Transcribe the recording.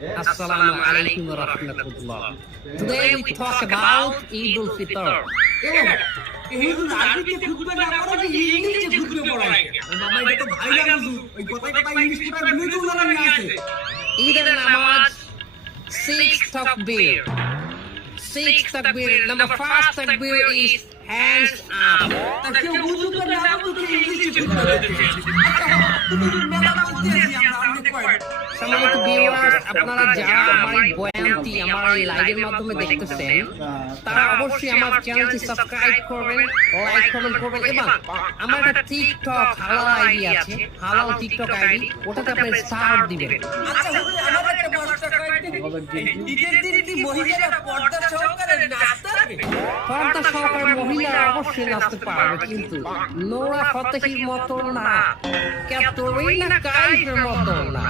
Assalamu alaikum wa rahmatullah. Today we talk about Eid al-Fitr. ঈদের নামাজ 6 takbir. 6 takbir. Number first takbir is hands up. সম্মানিত viewers, আপনারা যারা আমার এই বয়ানটি আমার এই লাইভের মাধ্যমে দেখতেছেন তারা অবশ্যই আমার চ্যানেলটি সাবস্ক্রাইব করবেন, লাইক কমেন্ট করবেন এবং আমার একটা টিকটক হালাল আইডি আছে, হালাল টিকটক আইডি, ওটাতে আপনি স্টার দিবেন। পর্দা সহকারে মহিলারা অবশ্যই নাচতে পারবে, কিন্তু নোরা ফতেহির মতো না, ক্যাটরিনা কাইফের মতো না।